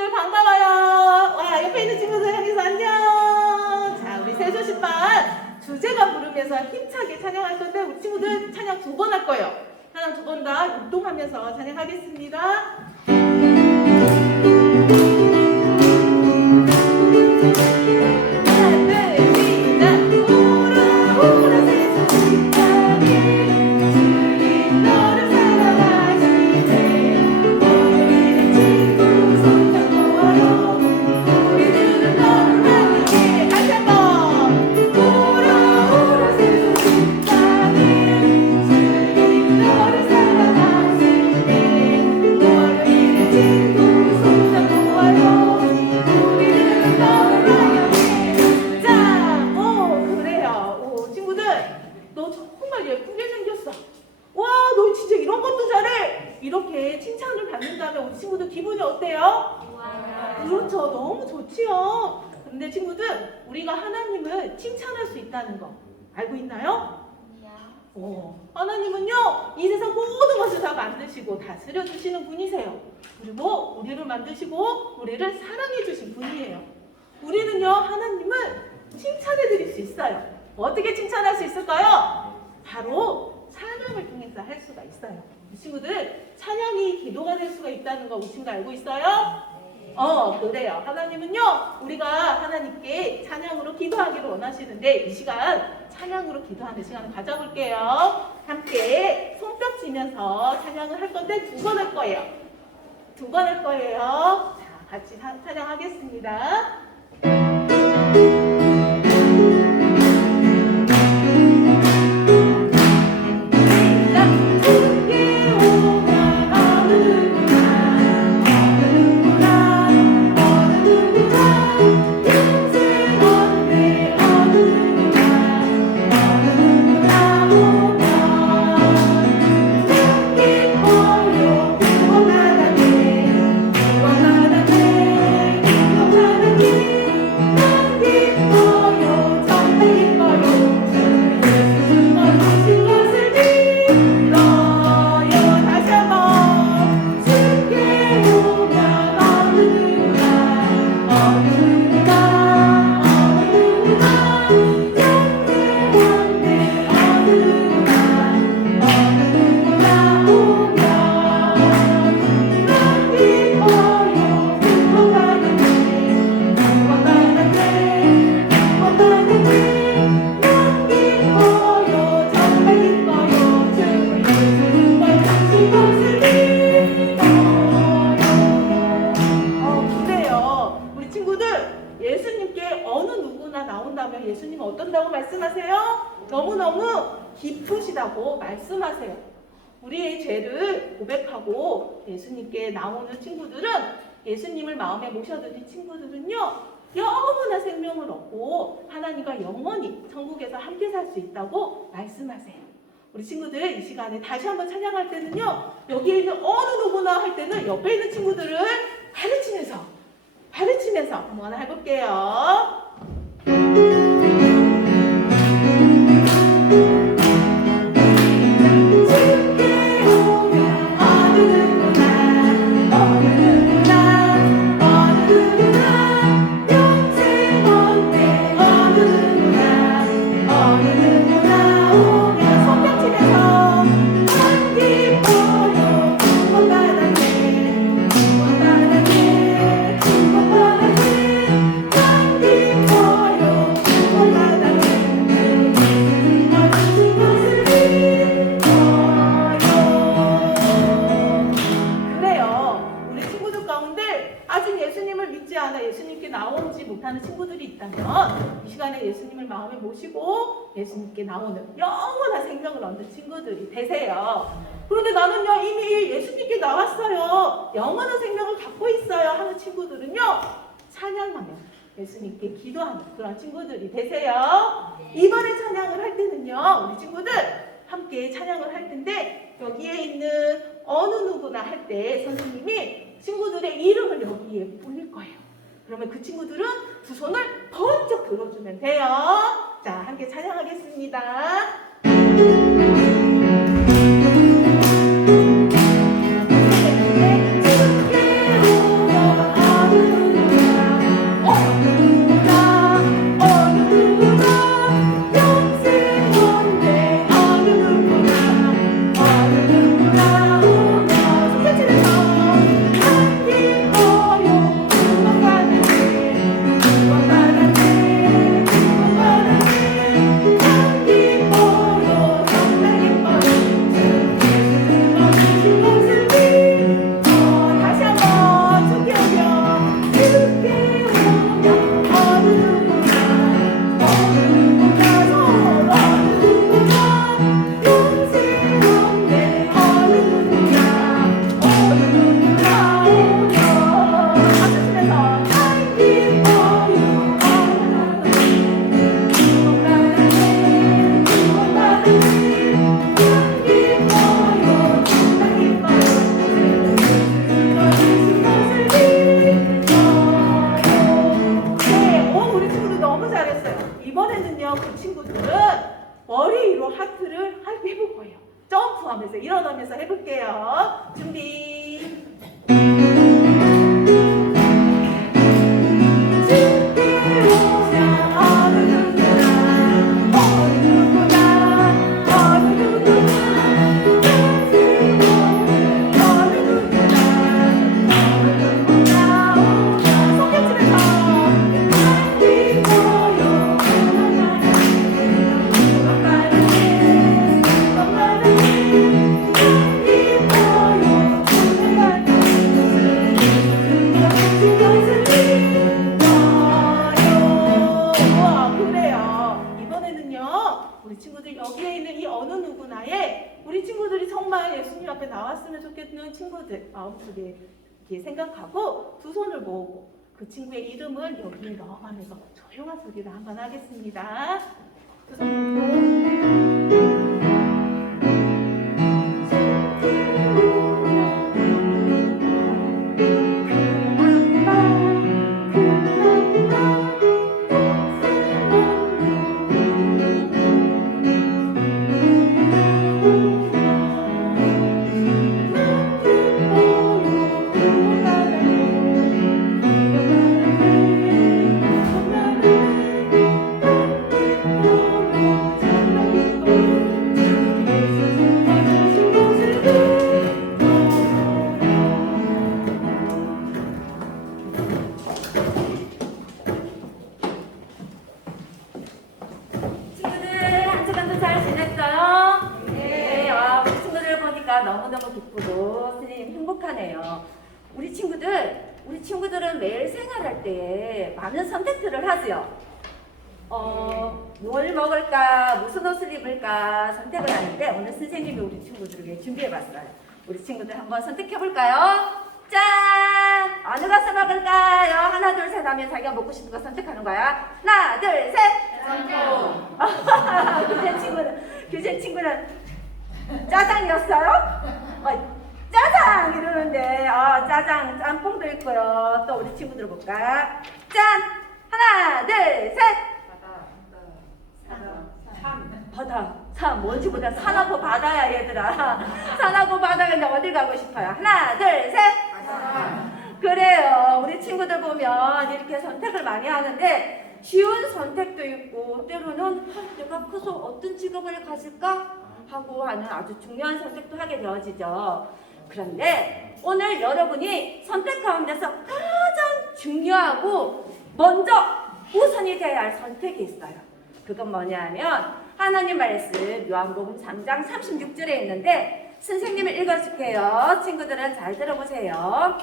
친구들 반가워요. 와, 옆에 있는 친구들 여기서 안녕. 자, 우리 세조십반 주제가 부르면서 힘차게 찬양할 건데 우리 친구들 찬양 2번 할 거예요. 찬양 2번 다 율동하면서 찬양하겠습니다. 이렇게 칭찬을 받는다면 우리 친구들 기분이 어때요? 좋아요. 그렇죠. 너무 좋지요. 근데 친구들, 우리가 하나님을 칭찬할 수 있다는 거 알고 있나요? 하나님은요, 이 세상 모든 것을 다 만드시고 다스려 주시는 분이세요. 그리고 우리를 만드시고 우리를 사랑해 주신 분이에요. 우리는요, 하나님을 칭찬해 드릴 수 있어요. 어떻게 칭찬할 수 있을까요? 바로 찬양을 통해서 할 수가 있어요. 우리 친구들, 찬양이 기도가 될 수가 있다는 거 우리 친구 알고 있어요? 그래요. 하나님은요, 우리가 하나님께 찬양으로 기도하기를 원하시는데 이 시간 찬양으로 기도하는 시간을 가져볼게요. 함께 손뼉 치면서 찬양을 할 건데 2번 할 거예요. 2번 할 거예요. 자, 같이 찬양하겠습니다. 예수님께 어느 누구나 나온다면 예수님은 어떤다고 말씀하세요? 너무너무 기쁘시다고 말씀하세요. 우리의 죄를 고백하고 예수님께 나오는 친구들은, 예수님을 마음에 모셔드린 친구들은요, 영원한 생명을 얻고 하나님과 영원히 천국에서 함께 살 수 있다고 말씀하세요. 우리 친구들, 이 시간에 다시 한번 찬양할 때는요, 여기에 있는 어느 누구나 할 때는 옆에 있는 친구들을 가르치면서 한번 해볼게요. 예수님께 나오지 못하는 친구들이 있다면 이 시간에 예수님을 마음에 모시고 예수님께 나오는 영원한 생명을 얻는 친구들이 되세요. 그런데 나는요, 이미 예수님께 나왔어요, 영원한 생명을 갖고 있어요 하는 친구들은요, 찬양하며 예수님께 기도하는 그런 친구들이 되세요. 이번에 찬양을 할 때는요, 우리 친구들 함께 찬양을 할 텐데 여기에 있는 어느 누구나 할 때 선생님이 친구들의 이름을 여기에 올릴 거예요. 그러면 그 친구들은 두 손을 번쩍 들어주면 돼요. 자, 함께 찬양하겠습니다. 주께 오며 그 친구들은 머리 위로 하트를 해볼 거예요. 점프하면서 일어나면서 해볼게요. 준비. 우리 친구들 여기에 있는 이 어느 누구나에 우리 친구들이 정말 예수님 앞에 나왔으면 좋겠는 친구들 마음속에 이렇게 생각하고 두 손을 모으고 그 친구의 이름을 여기에 넣어가면서 조용한 소리를 한번 하겠습니다. 두 손을 모으고 너무너무 기쁘고 선생님 행복하네요. 우리 친구들은 매일 생활할 때에 많은 선택들을 하죠. 뭘 먹을까, 무슨 옷을 입을까 선택을 하는데 오늘 선생님이 우리 친구들에게 준비해봤어요. 우리 친구들 한번 선택해볼까요? 짠! 어느 것을 먹을까요? 하나, 둘, 셋 하면 자기가 먹고 싶은 거 선택하는 거야. 하나, 둘, 셋! 짬뽕! 교재 친구는 짜장이었어요? 짜장! 이러는데, 짜장, 짬뽕도 있고요. 또 우리 친구들 볼까? 짠! 하나, 둘, 셋! 바다. 참, 뭔지보다 산하고 바다야, 얘들아. 산하고 바다인데 어딜 가고 싶어요? 하나, 둘, 셋! 그래요. 우리 친구들 보면 이렇게 선택을 많이 하는데, 쉬운 선택도 있고, 때로는 내가 커서 어떤 직업을 가질까? 하고 하는 아주 중요한 선택도 하게 되어지죠. 그런데 오늘 여러분이 선택 가운데서 가장 중요하고 먼저 우선이 되어야 할 선택이 있어요. 그건 뭐냐면 하나님 말씀 요한복음 3장 36절에 있는데 선생님을 읽어줄게요. 친구들은 잘 들어보세요.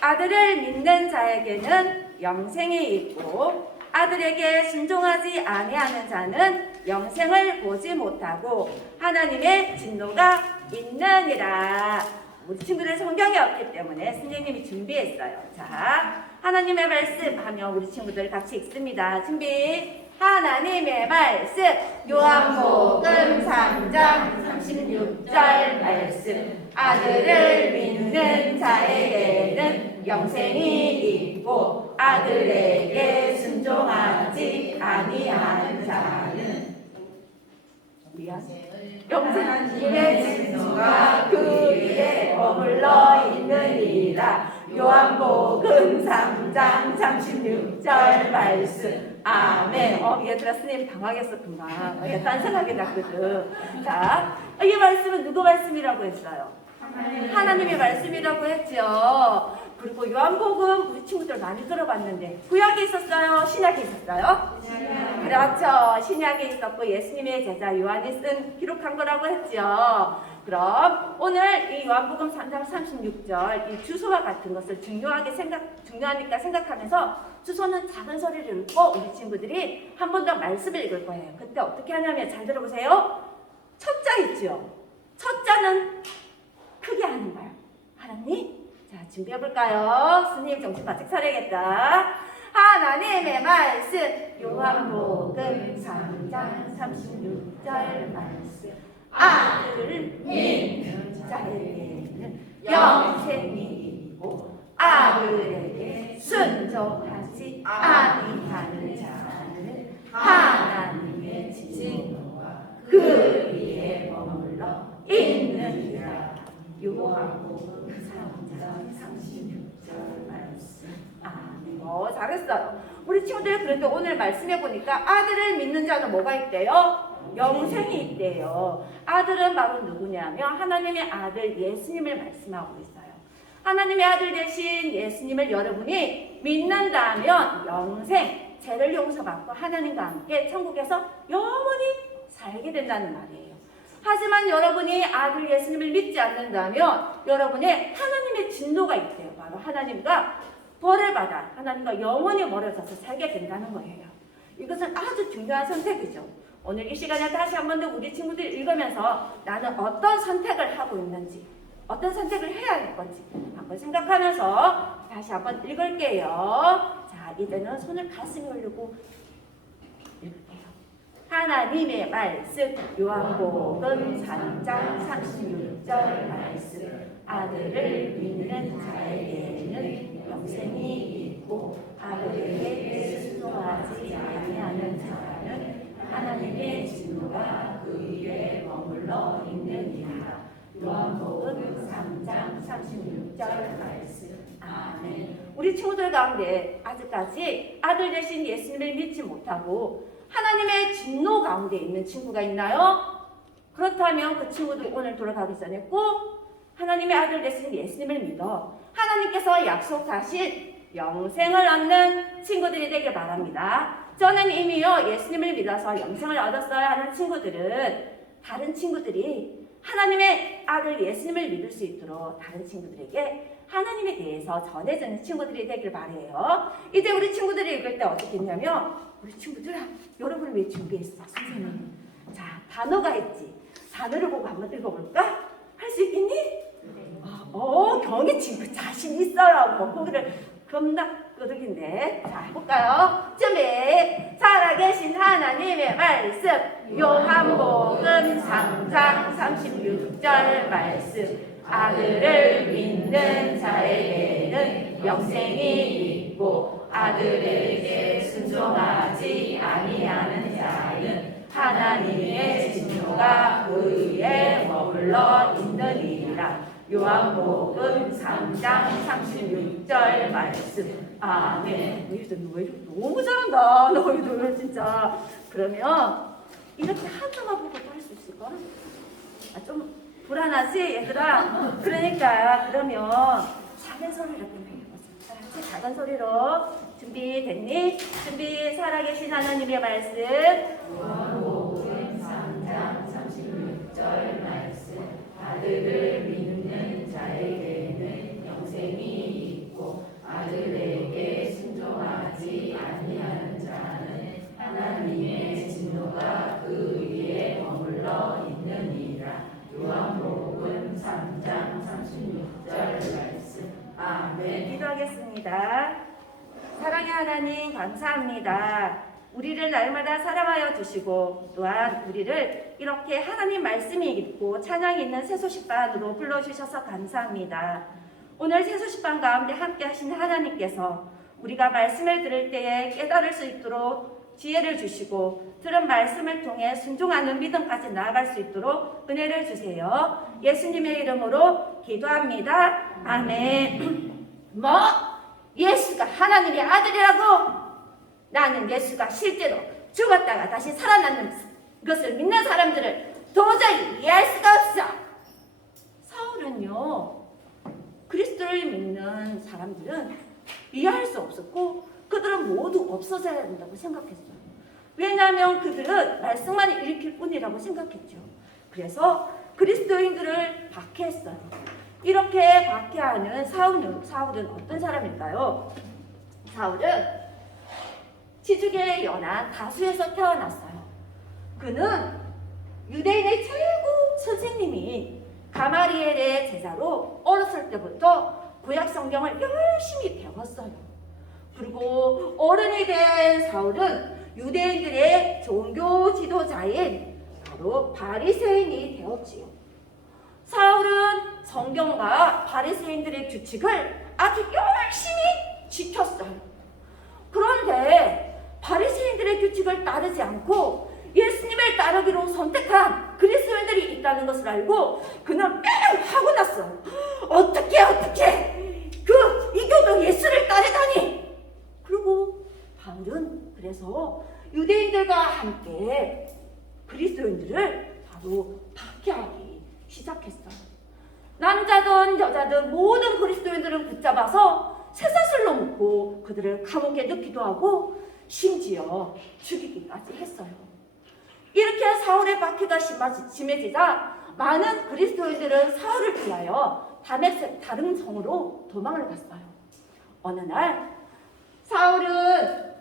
아들을 믿는 자에게는 영생이 있고 아들에게 순종하지 아니하는 자는 영생을 보지 못하고 하나님의 진노가 있느니라. 우리 친구들 성경이 없기 때문에 선생님이 준비했어요. 자, 하나님의 말씀 하면 우리 친구들 같이 읽습니다. 준비. 하나님의 말씀 요한복음 3장 36절 말씀 아들을 믿는 자에게는 영생이 있고 아들에게 순종하지 아니하는 자는 영생의 진노가 그 위에 머물러 있느니라. 요한복음 3장 36절 말씀 아멘. 얘들아 스님 당황했어 금방. 딴 생각이 났거든. 자, 이 말씀은 누구 말씀이라고 했어요? 하나님의 말씀이라고 했죠. 그리고 요한복음 우리 친구들 많이 들어봤는데 구약에 있었어요? 신약에 있었어요? 그렇죠. 신약에 있었고 예수님의 제자 요한이 기록한 거라고 했죠. 그럼 오늘 이 요한복음 3장 36절 이 주소와 같은 것을 중요하니까 생각하면서 주소는 작은 소리를 읽고 우리 친구들이 한 번 더 말씀을 읽을 거예요. 그때 어떻게 하냐면 잘 들어보세요. 첫 자 있죠. 첫 자는 크게 하는 거예요. 하나님, 자 준비해볼까요? 스님 정신 바짝 차려야겠다. 하나님의 말씀 요한복음 3장 36절 말씀 아들을 믿는 자에게는 영생이 있고 아들에게 순종하지 아니하는 자는 하나님의 했어요. 우리 친구들 그런데 오늘 말씀해 보니까 아들을 믿는 자는 뭐가 있대요? 영생이 있대요. 아들은 바로 누구냐면 하나님의 아들 예수님을 말씀하고 있어요. 하나님의 아들 대신 예수님을 여러분이 믿는다면 영생, 죄를 용서받고 하나님과 함께 천국에서 영원히 살게 된다는 말이에요. 하지만 여러분이 아들 예수님을 믿지 않는다면 여러분의 하나님의 진노가 있대요. 바로 하나님과 벌을 받아 하나님과 영원히 멀어져서 살게 된다는 거예요. 이것은 아주 중요한 선택이죠. 오늘 이 시간에 다시 한 번 더 우리 친구들 읽으면서 나는 어떤 선택을 하고 있는지, 어떤 선택을 해야 할 건지 한번 생각하면서 다시 한번 읽을게요. 자, 이제는 손을 가슴에 올리고 읽을게요. 하나님의 말씀, 요한복음 3장 36절 말씀. 아들을 믿는 자에게는 영생이 있고 아들에게 순종하지 아니하는 자는 하나님의 진노가 그 위에 머물러 있느니라. 요한복음 3장 36절 말씀. 아멘. 우리 친구들 가운데 아직까지 아들 대신 예수님을 믿지 못하고 하나님의 진노 가운데 있는 친구가 있나요? 그렇다면 그 친구들 오늘 돌아가기 전에 꼭 하나님의 아들 대신 예수님을 믿어 하나님께서 약속하신 영생을 얻는 친구들이 되길 바랍니다. 저는 이미요 예수님을 믿어서 영생을 얻었어야 하는 친구들은 다른 친구들이 하나님의 아들 예수님을 믿을 수 있도록 다른 친구들에게 하나님에 대해서 전해주는 친구들이 되길 바라요. 이제 우리 친구들이 읽을 때 어떻게 했냐면 우리 친구들아 여러분을 위해 준비했어 선생님. 자 단어가 있지. 단어를 보고 한번 읽어볼까? 할 수 있겠니? 경희 친구 자신 있어요. 뭐 고개를 겁나 끄덕인데. 자 해볼까요? 준비. 살아계신 하나님의 말씀. 요한복음 3장 36절 말씀. 아들을 믿는 자에게는 영생이 있고 아들에게 순종하지 아니하는 자는 하나님의 진노가 그 위에 머물러 있느니라. 요한복음 3장 36절 말씀. 아멘. 너희들 너무 잘한다. 너희들 진짜. 그러면 이렇게 하나만 보고도 할 수 있을까? 좀 불안하지 얘들아? 그러니까 그러면 작은 소리로 좀 해보자. 같이 작은 소리로. 준비됐니? 준비. 살아계신 하나님의 말씀. 요한복음 3장 36절 말씀. 아들을 믿는 자에게는 영생이 있고 아들에게 순종하지 아니하는 자는 하나님의 진노가 그 위에 머물러 있느니라. 요한복음 3장 36절 말씀. 아멘. 기도하겠습니다. 사랑의 하나님 감사합니다. 우리를 날마다 사랑하여 주시고 또한 우리를 이렇게 하나님 말씀이 있고 찬양이 있는 새소식반으로 불러주셔서 감사합니다. 오늘 새소식반 가운데 함께 하신 하나님께서 우리가 말씀을 들을 때에 깨달을 수 있도록 지혜를 주시고 들은 말씀을 통해 순종하는 믿음까지 나아갈 수 있도록 은혜를 주세요. 예수님의 이름으로 기도합니다. 아멘. 뭐? 예수가 하나님의 아들이라고? 나는 예수가 실제로 죽었다가 다시 살아나는 것을 믿는 사람들을 도저히 이해할 수가 없어. 사울은요, 그리스도를 믿는 사람들은 이해할 수 없었고 그들은 모두 없어져야 된다고 생각했어요. 왜냐하면 그들은 말씀만 일으킬 뿐이라고 생각했죠. 그래서 그리스도인들을 박해했어요. 이렇게 박해하는 사울은 어떤 사람일까요? 사울은 지죽의 연한 다수에서 태어났어요. 그는 유대인의 최고 선생님인 가마리엘의 제자로 어렸을 때부터 구약 성경을 열심히 배웠어요. 그리고 어른이 된 사울은 유대인들의 종교 지도자인 바로 바리새인이 되었지요. 사울은 성경과 바리새인들의 규칙을 아주 열심히 지켰어요. 그런데 바리새인들의 규칙을 따르지 않고 예수님을 따르기로 선택한 그리스도인들이 있다는 것을 알고 그는 뺑 하고 났어요. 어떻게 이 교도 예수를 따르다니. 그리고 그래서 유대인들과 함께 그리스도인들을 바로 박해하기 시작했어요. 남자든 여자든 모든 그리스도인들을 붙잡아서 쇠사슬로 묶고 그들을 감옥에 넣기도 하고 심지어 죽이기까지 했어요. 이렇게 사울의 박해가 심해지자 많은 그리스도인들은 사울을 피하여 다른 성으로 도망을 갔어요. 어느 날 사울은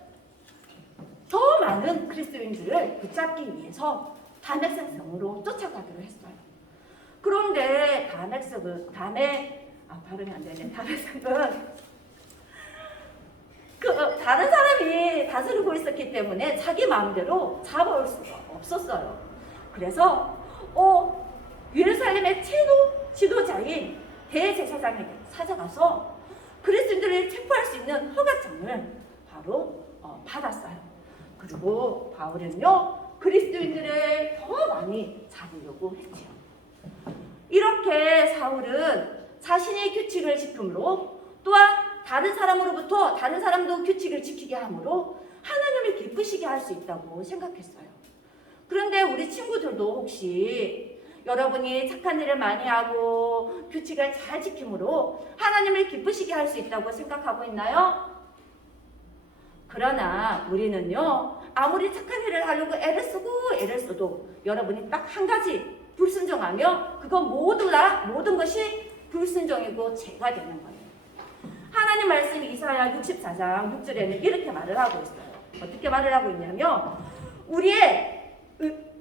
더 많은 그리스도인들을 붙잡기 위해서 다메섹 성으로 쫓아가기로 했어요. 그런데 다메섹은 다른 사람이 다스리고 있었기 때문에 자기 마음대로 잡아올 수가 없었어요. 그래서 예루살렘의 지도자인 대제사장에게 찾아가서 그리스도인들을 체포할 수 있는 허가증을 바로 받았어요. 그리고 바울은요 그리스도인들을 더 많이 잡으려고 했죠. 이렇게 사울은 자신의 규칙을 지킴으로 또한 다른 사람도 규칙을 지키게 함으로 하나님을 기쁘시게 할 수 있다고 생각했어요. 그런데 우리 친구들도 혹시 여러분이 착한 일을 많이 하고 규칙을 잘 지킴으로 하나님을 기쁘시게 할 수 있다고 생각하고 있나요? 그러나 우리는요 아무리 착한 일을 하려고 애를 써도 여러분이 딱 한 가지 불순종하며 모든 것이 불순종이고 죄가 되는 거예요. 하나님 말씀 이사야 64장 6절에는 이렇게 말을 하고 있어요. 어떻게 말을 하고 있냐면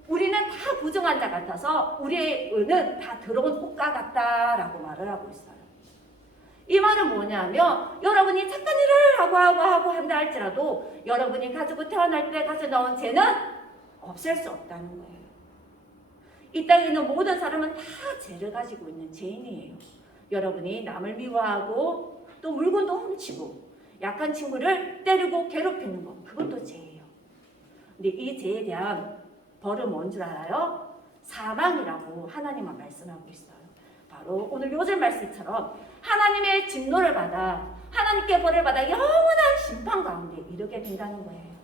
우리는 다 부정한 자 같아서 우리의 의는 다 더러운 옷과 같다라고 말을 하고 있어요. 이 말은 뭐냐면 여러분이 착한 일을 하고 한다 할지라도 여러분이 가지고 태어날 때 가져 넣은 죄는 없앨 수 없다는 거예요. 이 땅에 있는 모든 사람은 다 죄를 가지고 있는 죄인이에요. 여러분이 남을 미워하고 또 물건도 훔치고 약한 친구를 때리고 괴롭히는 것, 그것도 죄예요. 근데 이 죄에 대한 벌은 뭔 줄 알아요? 사망이라고 하나님은 말씀하고 있어요. 바로 오늘 요절 말씀처럼 하나님의 진노를 받아 하나님께 벌을 받아 영원한 심판 가운데 이르게 된다는 거예요.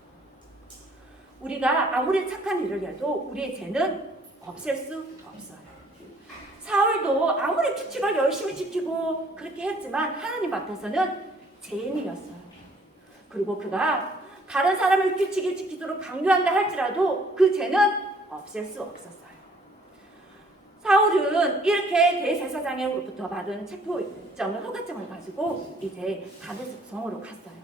우리가 아무리 착한 일을 해도 우리의 죄는 없앨 수 없어요. 사울도 아무리 규칙을 열심히 지키고 그렇게 했지만 하나님 앞에서는 죄인이었어요. 그리고 그가 다른 사람을 규칙을 지키도록 강요한다 할지라도 그 죄는 없앨 수 없었어요. 사울은 이렇게 대제사장으로부터 받은 체포증을 허가증을 가지고 이제 다메섹 성으로 갔어요.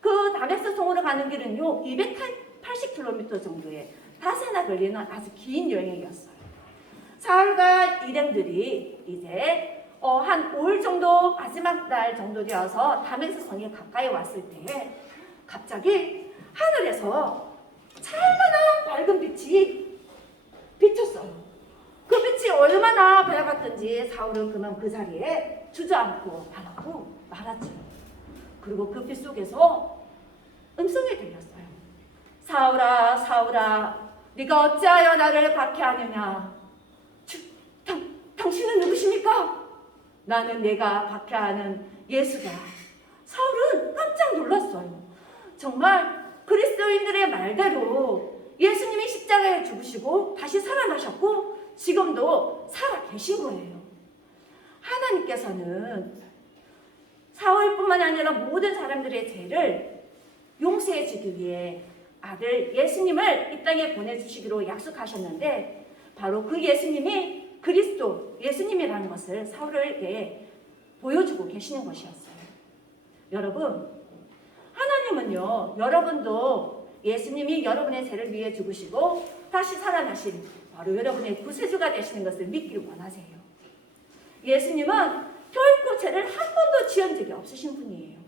그 다메섹 성으로 가는 길은요 280km 정도의 닷새나 걸리는 아주 긴 여행이었어요. 사울과 일행들이 이제 한 5일 정도 마지막 날 정도 되어서 다메섹 성에 가까이 왔을 때에 갑자기 하늘에서 찬란한 밝은 빛이 비쳤어요. 그 빛이 얼마나 밝았던지 사울은 그만 그 자리에 주저앉고 바라고 말았죠. 그리고 그 빛 속에서 음성이 들렸어요. 사울아, 사울아, 네가 어찌하여 나를 박해하느냐? 당신은 누구십니까? 나는 내가 박해하는 예수다. 사울은 깜짝 놀랐어요. 정말 그리스도인들의 말대로 예수님이 십자가에 죽으시고 다시 살아나셨고 지금도 살아 계신 거예요. 하나님께서는 사울뿐만 아니라 모든 사람들의 죄를 용서해 주기 위해 아들 예수님을 이 땅에 보내주시기로 약속하셨는데 바로 그 예수님이 그리스도 예수님이라는 것을 사울에게 보여주고 계시는 것이었어요. 여러분, 하나님은요 여러분도 예수님이 여러분의 죄를 위해 죽으시고 다시 살아나신 바로 여러분의 구세주가 되시는 것을 믿기를 원하세요. 예수님은 결코 죄를 한 번도 지은 적이 없으신 분이에요.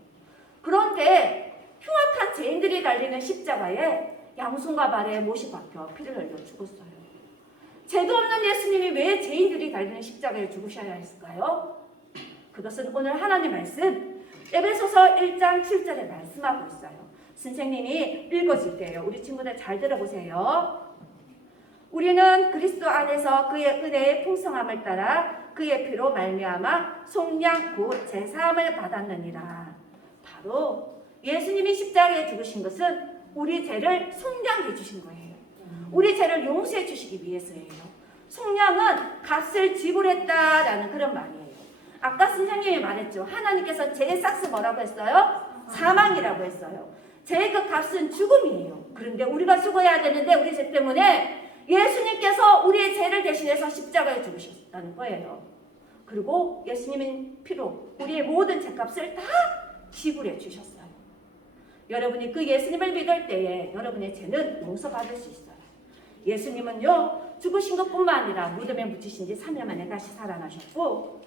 그런데 흉악한 죄인들이 달리는 십자가에 양손과 발에 못이 박혀 피를 흘려 죽었어요. 죄도 없는 예수님이 왜 죄인들이 달리는 십자가에 죽으셔야 했을까요? 그것은 오늘 하나님 말씀 에베소서 1장 7절에 말씀하고 있어요. 선생님이 읽어줄 때요. 우리 친구들 잘 들어보세요. 우리는 그리스도 안에서 그의 은혜의 풍성함을 따라 그의 피로 말미암아 속량 곧 제사함을 받았느니라. 바로 예수님이 십자가에 죽으신 것은 우리 죄를 속량해 주신 거예요. 우리 죄를 용서해 주시기 위해서예요. 속량은 값을 지불했다라는 그런 말이에요. 아까 선생님이 말했죠. 하나님께서 죄의 싹스 뭐라고 했어요? 사망이라고 했어요. 죄의 그 값은 죽음이에요. 그런데 우리가 죽어야 되는데 우리 죄 때문에 예수님께서 우리의 죄를 대신해서 십자가에 죽으셨다는 거예요. 그리고 예수님은 피로 우리의 모든 죄값을 다 지불해 주셨어요. 여러분이 그 예수님을 믿을 때에 여러분의 죄는 용서받을 수 있어요. 예수님은요, 죽으신 것뿐만 아니라 무덤에 묻히신 지 3일 만에 다시 살아나셨고,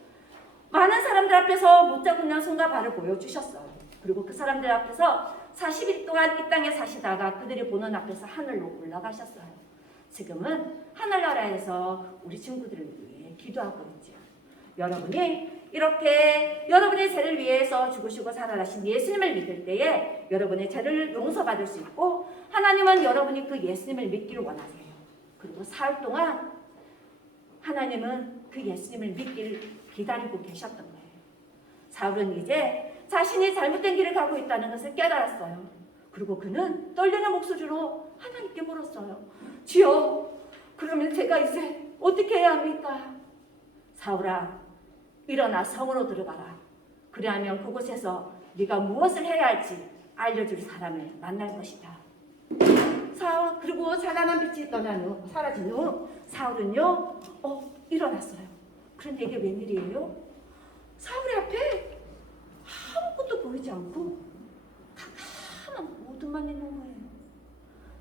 많은 사람들 앞에서 못 잡은 손과 발을 보여주셨어요. 그리고 그 사람들 앞에서 40일 동안 이 땅에 사시다가 그들이 보는 앞에서 하늘로 올라가셨어요. 지금은 하늘나라에서 우리 친구들을 위해 기도하고 있죠. 여러분이 이렇게 여러분의 죄를 위해서 죽으시고 살아나신 예수님을 믿을 때에 여러분의 죄를 용서받을 수 있고, 하나님은 여러분이 그 예수님을 믿기를 원하세요. 그리고 사흘 동안 하나님은 그 예수님을 믿기를 기다리고 계셨던 거예요. 사울은 이제 자신이 잘못된 길을 가고 있다는 것을 깨달았어요. 그리고 그는 떨리는 목소리로 하나님께 물었어요. 주여, 그러면 제가 이제 어떻게 해야 합니까? 사울아, 일어나 성으로 들어가라. 그리하면 그곳에서 네가 무엇을 해야 할지 알려줄 사람을 만날 것이다. 그리고 찬란한 빛이 사라진 후 사울은요, 일어났어요. 그런데 이게 웬일이에요? 사울의 앞에 아무것도 보이지 않고 캄캄한 어둠만 있는 거예요.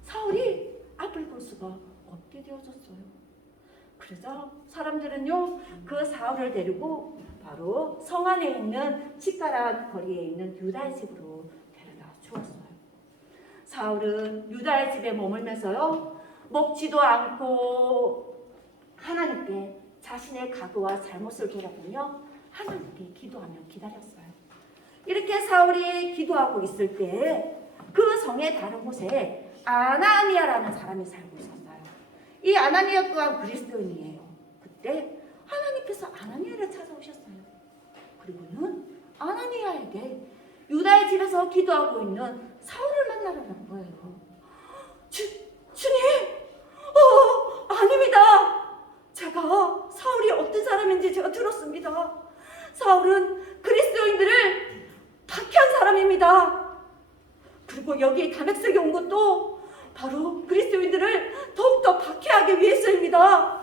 사울이 앞을 볼 수가 없게 되어졌어요. 그래서 사람들은요, 그 사울을 데리고 바로 성 안에 있는 치가락 거리에 있는 유다의 집으로 데려다 주었어요. 사울은 유다의 집에 머물면서요, 먹지도 않고 하나님께 자신의 과거와 잘못을 돌아보며 하나님께 기도하며 기다렸어요. 이렇게 사울이 기도하고 있을 때 그 성의 다른 곳에 아나니아라는 사람이 살고 있었어요. 이 아나니아 또한 그리스도인이에요. 그때 하나님께서 아나니아를 찾아오셨어요. 그리고는 아나니아에게 유다의 집에서 기도하고 있는 사울을 만나라는 거예요. 주님, 아닙니다. 제가 사울이 어떤 사람인지 제가 들었습니다. 사울은 그리스도인들을 박해한 사람입니다. 그리고 여기 다메섹에 온 것도 바로 그리스도인들을 더욱더 박해하기 위해서입니다.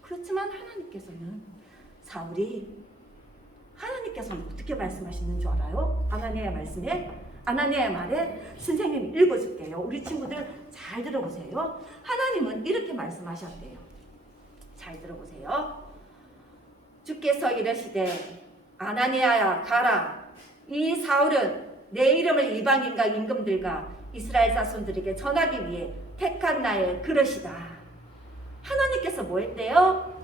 그렇지만 하나님께서는 어떻게 말씀하시는 줄 알아요? 아나니아의 말에 선생님이 읽어줄게요. 우리 친구들 잘 들어보세요. 하나님은 이렇게 말씀하셨대요. 잘 들어보세요. 주께서 이르시되 아나니아야 가라. 이 사울은 내 이름을 이방인과 임금들과 이스라엘 자손들에게 전하기 위해 택한 나의 그릇이다. 하나님께서 뭐 했대요?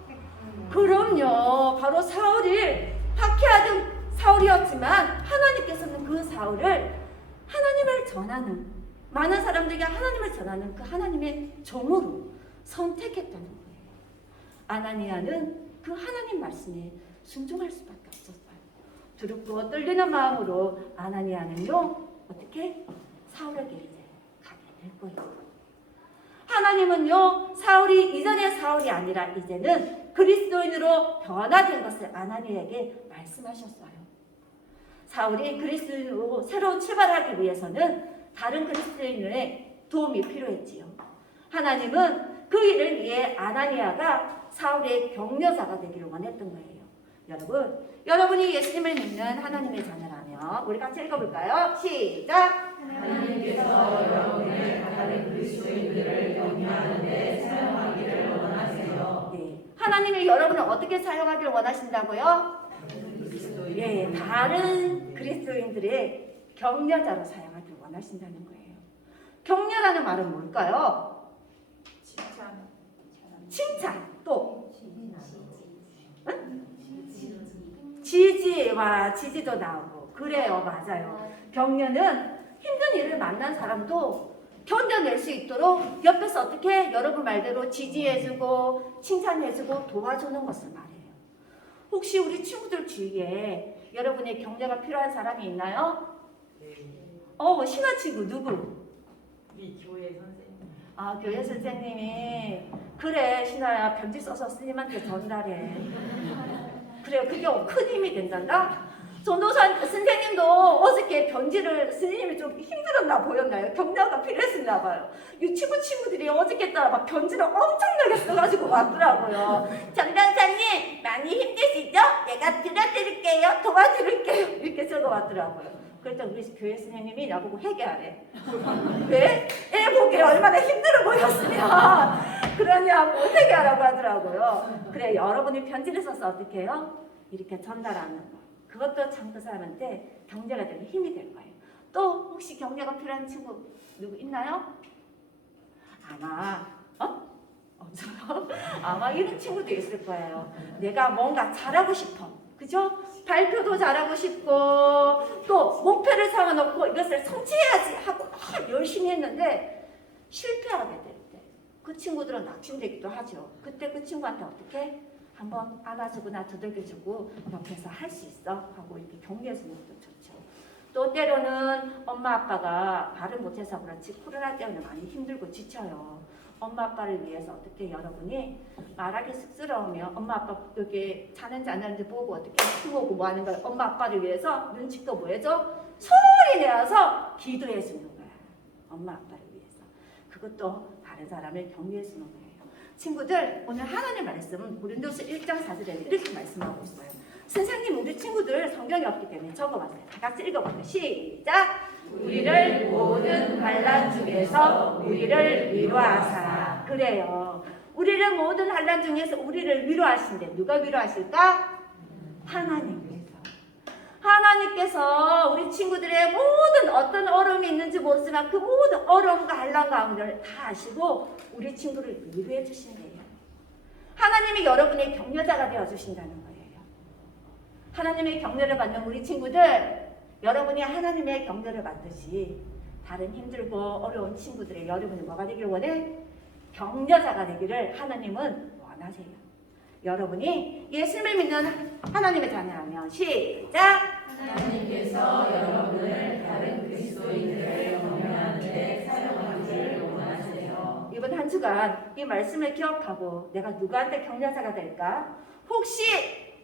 그럼요. 바로 사울을 박해하던 사울이었지만 하나님께서는 그 사울을 하나님을 전하는, 많은 사람들에게 하나님을 전하는 그 하나님의 종으로 선택했다는 거예요. 아나니아는 그 하나님 말씀에 순종할 수밖에 없었어요. 두렵고 떨리는 마음으로 아나니아는요, 어떻게? 사울에게 이제 가게 될 거예요. 하나님은요, 사울이 이전의 사울이 아니라 이제는 그리스도인으로 변화된 것을 아나니아에게 말씀하셨어요. 사울이 그리스도인으로 새로운 출발하기 위해서는 다른 그리스도인의 도움이 필요했지요. 하나님은 그 일을 위해 아나니아가 사울의 격려자가 되기를 원했던 거예요. 여러분이 예수님을 믿는 하나님의 자녀라면 우리 같이 읽어볼까요? 시작! 하나님께서 여러분을 다른 그리스도인들을 격려하는 데 사용하기를 원하세요. 네. 하나님이 여러분을 어떻게 사용하기를 원하신다고요? 예, 다른 그리스도인들의 격려자로 사용하기를 원하신다는 거예요. 격려라는 말은 뭘까요? 칭찬. 또 지지도 나오고. 그래요, 맞아요. 격려는 힘든 일을 만난 사람도 견뎌낼 수 있도록 옆에서 어떻게 여러분 말대로 지지해주고 칭찬해주고 도와주는 것을 말해요. 혹시 우리 친구들 주위에 여러분의 격려가 필요한 사람이 있나요? 친한 친구 누구? 우리 교회 선생님. 아, 교회 선생님이 그래 신아야 편지 써서 스님한테 전달해. 그래 그게 큰 힘이 된단다. 전도사 선생님도 어저께 편지를 스님이 좀 힘들었나 보였나요? 격려가 필요했었나 봐요. 유치부 친구들이 어저께 따라 막 편지를 엄청나게 써가지고 왔더라고요. 전도사님 많이 힘드시죠? 내가 들어드릴게요. 도와드릴게요. 이렇게 적어왔더라고요. 그랬더니 우리 교회 선생님이 나보고 회개하래. 왜? 애 보기 얼마나 힘들어 보였으면 그러냐고 회개하라고 하더라고요. 그래 여러분이 편지를 써서 어떻게 해요? 이렇게 전달하는 거. 그것도 참 그 사람한테 격려가 되는 힘이 될 거예요. 또 혹시 격려가 필요한 친구 누구 있나요? 아마 없어요? 아마 이런 친구도 있을 거예요. 내가 뭔가 잘하고 싶어. 그죠? 발표도 잘하고 싶고 또 목표를 세워놓고 이것을 성취해야지 하고 막 열심히 했는데 실패하게 될 때 그 친구들은 낙심되기도 하죠. 그때 그 친구한테 어떻게? 한번 안아주거나 두들겨주고 옆에서 할 수 있어 하고 이렇게 격려해주는 것도 좋죠. 또 때로는 엄마 아빠가 말을 못해서 그렇지 코로나 때문에 많이 힘들고 지쳐요. 엄마 아빠를 위해서 어떻게 여러분이 말하기 쑥스러우면 엄마 아빠 여기 자는지 안 자는지 보고 어떻게 숨어고 뭐 하는 거예요. 엄마 아빠를 위해서 눈치껏 뭐 해줘? 소리 내어서 기도해 주는 거야. 엄마 아빠를 위해서. 그것도 다른 사람을 격려해 주는 거예요. 친구들 오늘 하나님 말씀 고린도서 1장 4절에 이렇게 말씀하고 있어요. 선생님 우리 친구들 성경이 없기 때문에 적어봤어요. 다 같이 읽어볼게요. 시작! 우리를 모든 환난 중에서 우리를 위로하사. 그래요. 우리를 모든 환난 중에서 우리를 위로하신대. 누가 위로하실까? 하나님께서. 하나님께서 우리 친구들의 모든 어떤 어려움이 있는지 모르지만 그 모든 어려움과 환난 가운데를 다 아시고 우리 친구를 위로해 주신대요. 하나님이 여러분의 격려자가 되어 주신다는 거예요. 하나님의 격려를 받는 우리 친구들, 여러분이 하나님의 격려를 받듯이 다른 힘들고 어려운 친구들의 여러분이 뭐가 되길 원해? 격려자가 되기를 하나님은 원하세요. 여러분이 예수님을 믿는 하나님의 자녀라면 시작! 하나님께서 여러분을 다른 그리스도인들을 격려하는 데 사용하기를 원하세요. 이번 한 주간 이 말씀을 기억하고 내가 누구한테 격려자가 될까? 혹시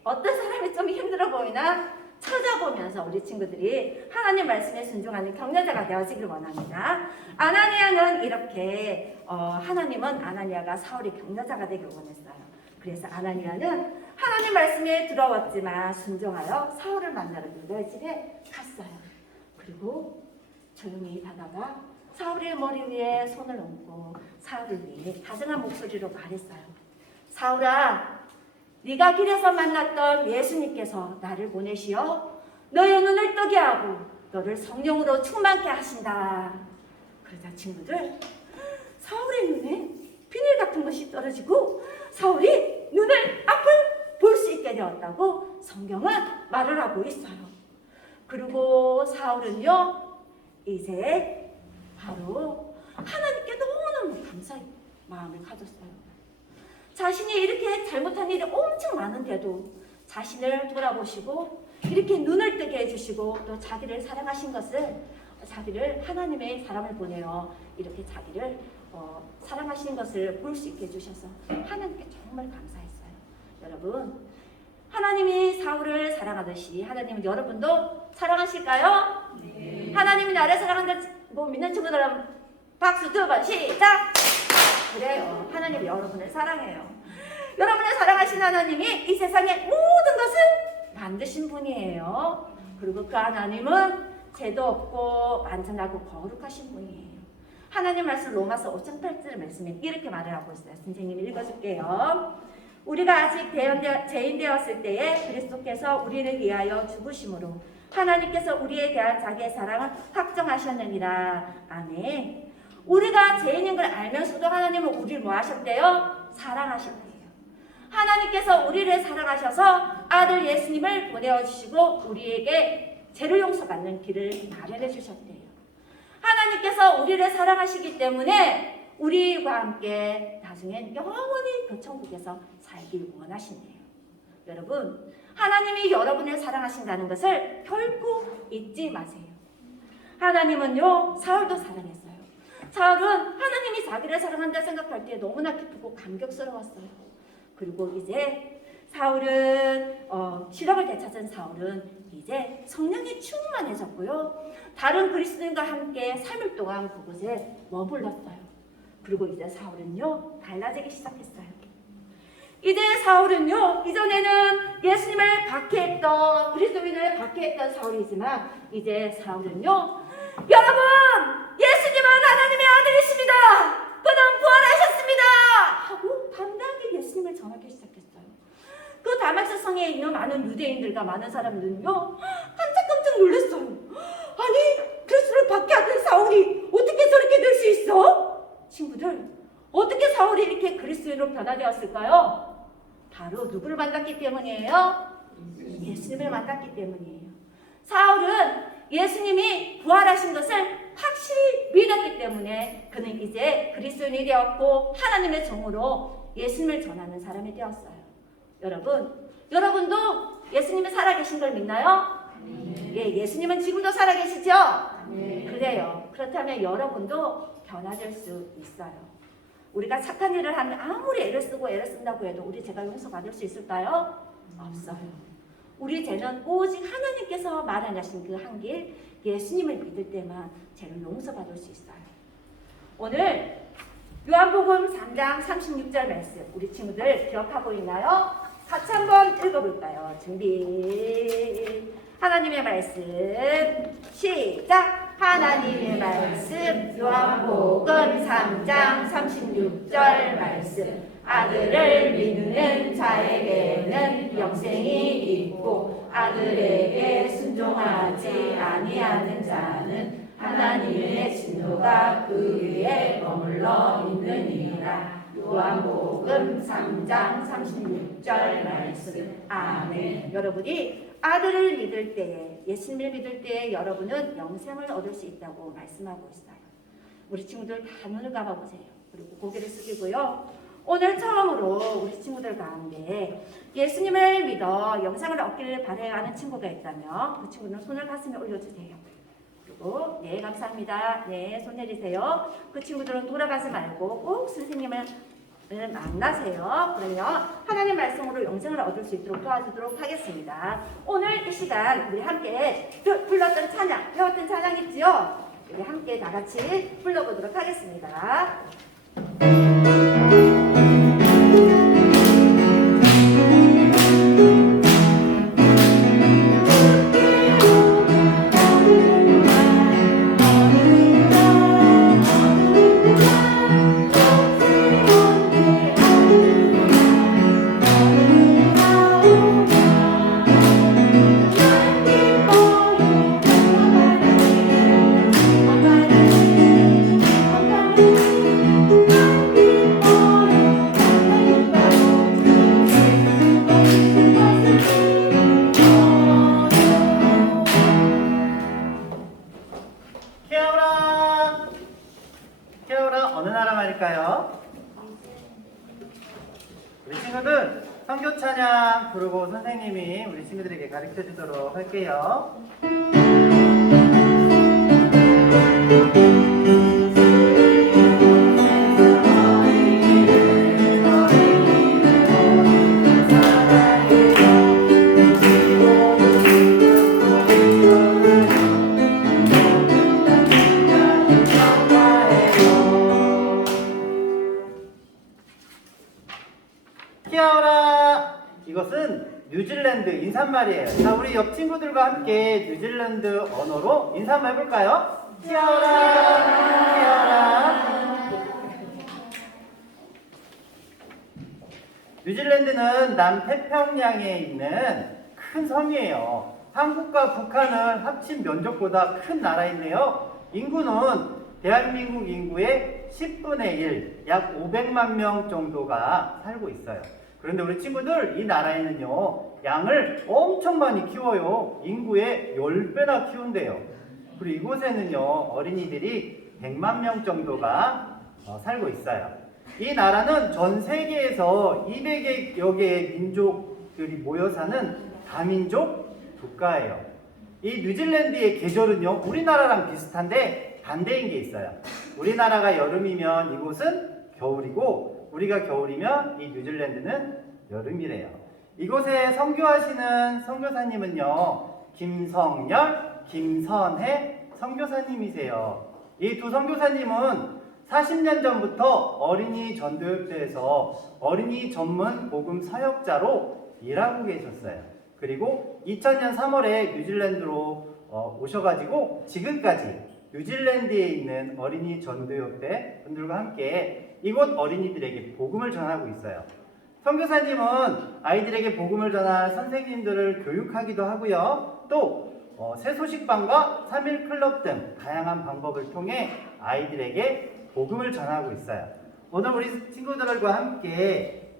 어떤 사람이 좀 힘들어 보이나? 찾아보면서 우리 친구들이 하나님 말씀에 순종하는 격려자가 되어지길 원합니다. 아나니아는 이렇게 하나님은 아나니아가 사울의 격려자가 되길 원했어요. 그래서 아나니아는 하나님 말씀에 들어왔지만 순종하여 사울을 만나러 유다집에 갔어요. 그리고 조용히 다가가 사울의 머리 위에 손을 얹고 사울을 위해 다정한 목소리로 말했어요. 사울아, 네가 길에서 만났던 예수님께서 나를 보내시어 너의 눈을 뜨게 하고 너를 성령으로 충만케 하신다. 그러자 친구들, 사울의 눈에 비늘 같은 것이 떨어지고 사울이 눈을 앞을 볼 수 있게 되었다고 성경은 말을 하고 있어요. 그리고 사울은요 이제 바로 하나님께 너무너무 감사의 마음을 가졌어요. 자신이 이렇게 잘못한 일이 엄청 많은데도 자신을 돌아보시고 이렇게 눈을 뜨게 해주시고 또 자기를 사랑하신 것을 자기를 하나님의 사람을 보내어 이렇게 자기를 사랑하시는 것을 볼 수 있게 해주셔서 하나님께 정말 감사했어요. 여러분, 하나님이 사울을 사랑하듯이 하나님은 여러분도 사랑하실까요? 네. 하나님이 나를 사랑한다 뭐 믿는 친구들은 박수 두 번 시작! 그래요. 하나님이 여러분을 사랑해요. 여러분을 사랑하신 하나님이 이 세상의 모든 것을 만드신 분이에요. 그리고 그 하나님은 죄도 없고 완전하고 거룩하신 분이에요. 하나님 말씀 로마서 5장 8절 말씀에 이렇게 말을 하고 있어요. 선생님이 읽어줄게요. 우리가 아직 죄인 되었을 때에 그리스도께서 우리를 위하여 죽으심으로 하나님께서 우리에 대한 자기의 사랑을 확정하셨느니라. 아멘. 우리가 죄인인 걸 알면서도 하나님은 우리를 뭐 하셨대요? 사랑하셨대요. 하나님께서 우리를 사랑하셔서 아들 예수님을 보내주시고 우리에게 죄를 용서받는 길을 마련해 주셨대요. 하나님께서 우리를 사랑하시기 때문에 우리와 함께 나중엔 영원히 그 천국에서 살길 원하신대요. 여러분, 하나님이 여러분을 사랑하신다는 것을 결코 잊지 마세요. 하나님은요, 사울도 사랑했어요. 사울은 하나님이 자기를 사랑한다 생각할 때 너무나 기쁘고 감격스러웠어요. 그리고 이제 사울은 시력을 되찾은 사울은 이제 성령이 충만해졌고요. 다른 그리스도인과 함께 3일 동안 그곳에 머물렀어요. 그리고 이제 사울은요 달라지기 시작했어요. 이제 사울은요 이전에는 예수님을 박해했던 그리스도인을 박해했던 사울이지만 이제 사울은요 여러분 예수님은 하나님의 아들이십니다. 그는 부활하셨습니다. 하고 담대하게 예수님을 전하기 시작했어요. 그 다마스 성에 있는 많은 유대인들과 많은 사람들은요 깜짝 놀랐어요. 아니 그리스도를 박해하던 사울이 어떻게 저렇게 될 수 있어? 친구들 어떻게 사울이 이렇게 그리스도인으로 변화되었을까요? 바로 누구를 만났기 때문이에요? 예수님을 만났기 때문이에요. 사울은 예수님이 부활하신 것을 확실히 믿었기 때문에 그는 이제 그리스도인이 되었고 하나님의 종으로 예수님을 전하는 사람이 되었어요. 여러분도 예수님이 살아계신 걸 믿나요? 예, 예수님은 지금도 살아계시죠? 그래요. 그렇다면 여러분도 변화될 수 있어요. 우리가 착한 일을 하면 아무리 애를 쓴다고 해도 우리 죄가 용서받을 수 있을까요? 없어요. 우리 죄는 오직 하나님께서 마련하신 그 한 길 예수님을 믿을 때만 죄를 용서받을 수 있어요. 오늘 요한복음 3장 36절 말씀 우리 친구들 기억하고 있나요? 같이 한번 읽어볼까요? 준비. 하나님의 말씀 시작. 하나님의 말씀 요한복음 3장 36절 말씀 아들을 믿는 자에게는 영생이 있고 아들에게 순종하지 아니하는 자는 하나님의 진노가 그 위에 머물러 있느니라. 요한복음 3장 36절 말씀. 아멘. 여러분이 아들을 믿을 때에 예수님을 믿을 때에 여러분은 영생을 얻을 수 있다고 말씀하고 있어요. 우리 친구들 다 눈을 감아보세요. 그리고 고개를 숙이고요. 오늘 처음으로 우리 친구들 가운데 예수님을 믿어 영생을 얻기를 바라는 친구가 있다면 그 친구는 손을 가슴에 올려주세요. 그리고 네 감사합니다. 네 손 내리세요. 그 친구들은 돌아가지 말고 꼭 선생님을 만나세요. 그러면 하나님 말씀으로 영생을 얻을 수 있도록 도와주도록 하겠습니다. 오늘 이 시간 우리 함께 불렀던 찬양, 배웠던 찬양 있지요? 우리 함께 다 같이 불러보도록 하겠습니다. 키아오라 어느 나라 말일까요? 우리 친구들 선교 찬양 부르고 선생님이 우리 친구들에게 가르쳐 주도록 할게요. 키아오라 이것은 뉴질랜드 인사말이에요. 자, 우리 옆 친구들과 함께 뉴질랜드 언어로 인사 한번 해볼까요? 키아오라 키아오라. 뉴질랜드는 남태평양에 있는 큰 섬이에요. 한국과 북한을 합친 면적보다 큰 나라인데요. 인구는 대한민국 인구의 10분의 1, 약 500만 명 정도가 살고 있어요. 그런데 우리 친구들 이 나라에는요 양을 엄청 많이 키워요. 인구의 10배나 키운대요. 그리고 이곳에는요 어린이들이 100만 명 정도가 살고 있어요. 이 나라는 전 세계에서 200여 개의 민족들이 모여 사는 다민족 국가예요. 이 뉴질랜드의 계절은요 우리나라랑 비슷한데 반대인 게 있어요. 우리나라가 여름이면 이곳은 겨울이고 우리가 겨울이면 이 뉴질랜드는 여름이래요. 이곳에 선교하시는 선교사님은요, 김성열, 김선혜 선교사님이세요. 이 두 선교사님은 40년 전부터 어린이 전도협회에서 어린이 전문 복음 사역자로 일하고 계셨어요. 그리고 2000년 3월에 뉴질랜드로 오셔가지고 지금까지 뉴질랜드에 있는 어린이 전도협회 분들과 함께 이곳 어린이들에게 복음을 전하고 있어요. 선교사님은 아이들에게 복음을 전할 선생님들을 교육하기도 하고요. 또 새소식방과 3일 클럽 등 다양한 방법을 통해 아이들에게 복음을 전하고 있어요. 오늘 우리 친구들과 함께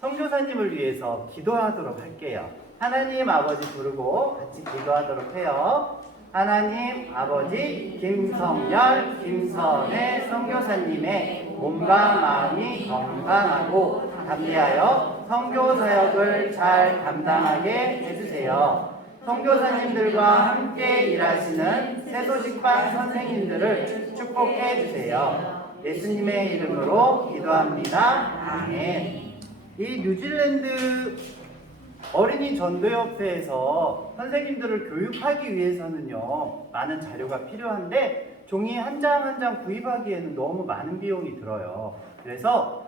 선교사님을 위해서 기도하도록 할게요. 하나님 아버지 부르고 같이 기도하도록 해요. 하나님 아버지 김성열, 김선혜 선교사님의 몸과 마음이 건강하고 담대하여 선교 사역을 잘 감당하게 해주세요. 선교사님들과 함께 일하시는 새소식반 선생님들을 축복해 주세요. 예수님의 이름으로 기도합니다. 아멘. 이 뉴질랜드 어린이 전도협회에서 선생님들을 교육하기 위해서는요, 많은 자료가 필요한데 종이 한 장 한 장 구입하기에는 너무 많은 비용이 들어요. 그래서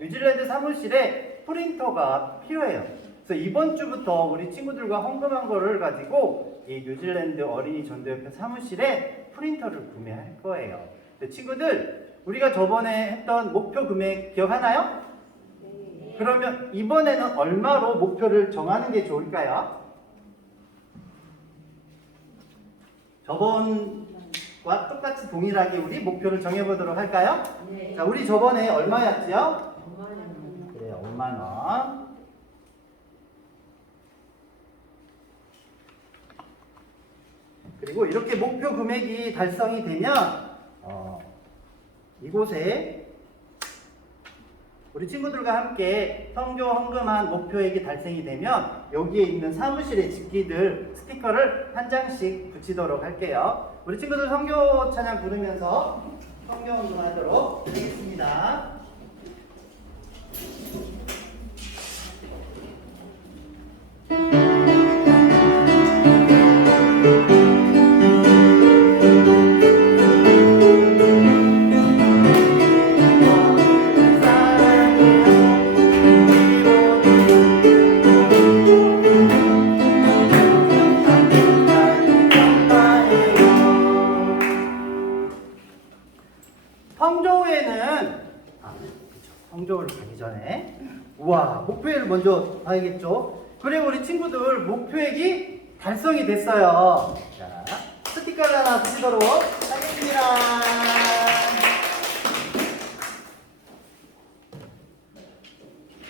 뉴질랜드 사무실에 프린터가 필요해요. 그래서 이번 주부터 우리 친구들과 헌금한 거를 가지고 이 뉴질랜드 어린이 전도협회 사무실에 프린터를 구매할 거예요. 친구들, 우리가 저번에 했던 목표 금액 기억하나요? 그러면 이번에는 얼마로 목표를 정하는 게 좋을까요? 저번과 똑같이 동일하게 우리 목표를 정해보도록 할까요? 네. 자, 우리 저번에 얼마였지요? 5만 원. 그래요, 5만 원. 그리고 이렇게 목표 금액이 달성이 되면 이곳에 우리 친구들과 함께 선교 헌금한 목표액이 달성이 되면 여기에 있는 사무실에 집기들 스티커를 한 장씩 붙이도록 할게요. 우리 친구들 선교 찬양 부르면서 선교 헌금하도록 하겠습니다. 성조를 가기 전에 우와, 목표액을 먼저 봐야겠죠. 그리고 우리 친구들 목표액이 달성이 됐어요. 자, 스티커를 하나 붙이도록 하겠습니다.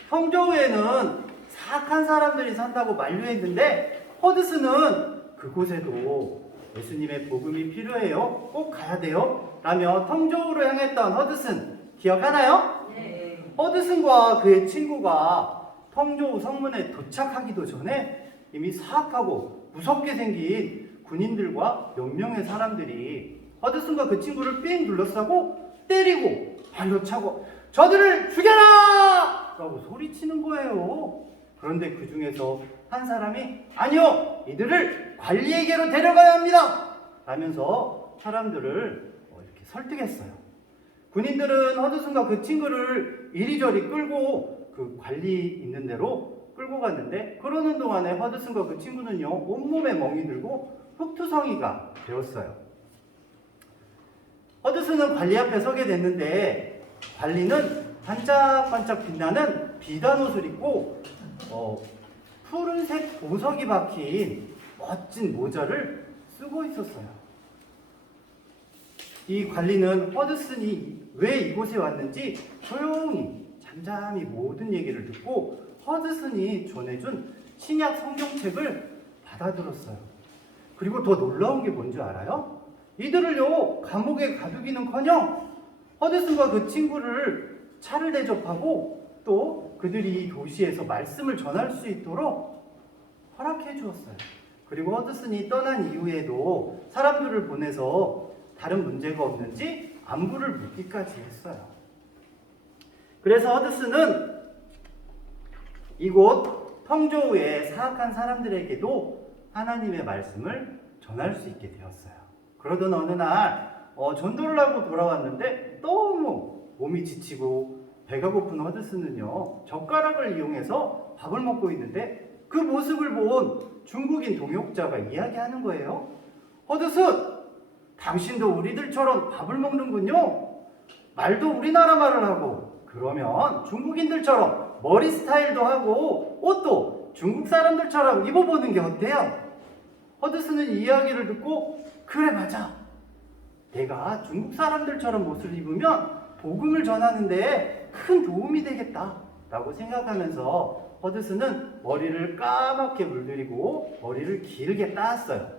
성조회는 사악한 사람들이 산다고 만류했는데 허드슨은 그곳에도 예수님의 복음이 필요해요, 꼭 가야 돼요 라며 성조로 향했던 허드슨 기억하나요? 네. 허드슨과 그의 친구가 성조 성문에 도착하기도 전에 이미 사악하고 무섭게 생긴 군인들과 몇 명의 사람들이 허드슨과 그 친구를 삥 둘러싸고 때리고 발로 차고 저들을 죽여라! 라고 소리치는 거예요. 그런데 그 중에서 한 사람이 아니요! 이들을 관리에게로 데려가야 합니다! 라면서 사람들을 이렇게 설득했어요. 군인들은 허드슨과 그 친구를 이리저리 끌고 그 관리 있는 데로 끌고 갔는데 그러는 동안에 허드슨과 그 친구는요 온몸에 멍이 들고 흑투성이가 되었어요. 허드슨은 관리 앞에 서게 됐는데 관리는 반짝반짝 빛나는 비단 옷을 입고 푸른색 보석이 박힌 멋진 모자를 쓰고 있었어요. 이 관리는 허드슨이 왜 이곳에 왔는지 조용히 잠잠히 모든 얘기를 듣고 허드슨이 전해준 신약 성경책을 받아들었어요. 그리고 더 놀라운 게 뭔지 알아요? 이들을요 감옥에 가두기는커녕 허드슨과 그 친구를 차를 대접하고 또 그들이 도시에서 말씀을 전할 수 있도록 허락해 주었어요. 그리고 허드슨이 떠난 이후에도 사람들을 보내서 다른 문제가 없는지 안부를 묻기까지 했어요. 그래서 허드슨은 이곳 텅조우의 사악한 사람들에게도 하나님의 말씀을 전할 수 있게 되었어요. 그러던 어느 날 전도를 하고 돌아왔는데 너무 몸이 지치고 배가 고픈 허드슨은요, 젓가락을 이용해서 밥을 먹고 있는데 그 모습을 본 중국인 동역자가 이야기하는 거예요. 허드슨, 당신도 우리들처럼 밥을 먹는군요. 말도 우리나라 말을 하고, 그러면 중국인들처럼 머리 스타일도 하고 옷도 중국 사람들처럼 입어보는 게 어때요? 허드슨은 이 이야기를 듣고, 그래 맞아, 내가 중국 사람들처럼 옷을 입으면 복음을 전하는데 큰 도움이 되겠다 라고 생각하면서 허드슨은 머리를 까맣게 물들이고 머리를 길게 따았어요.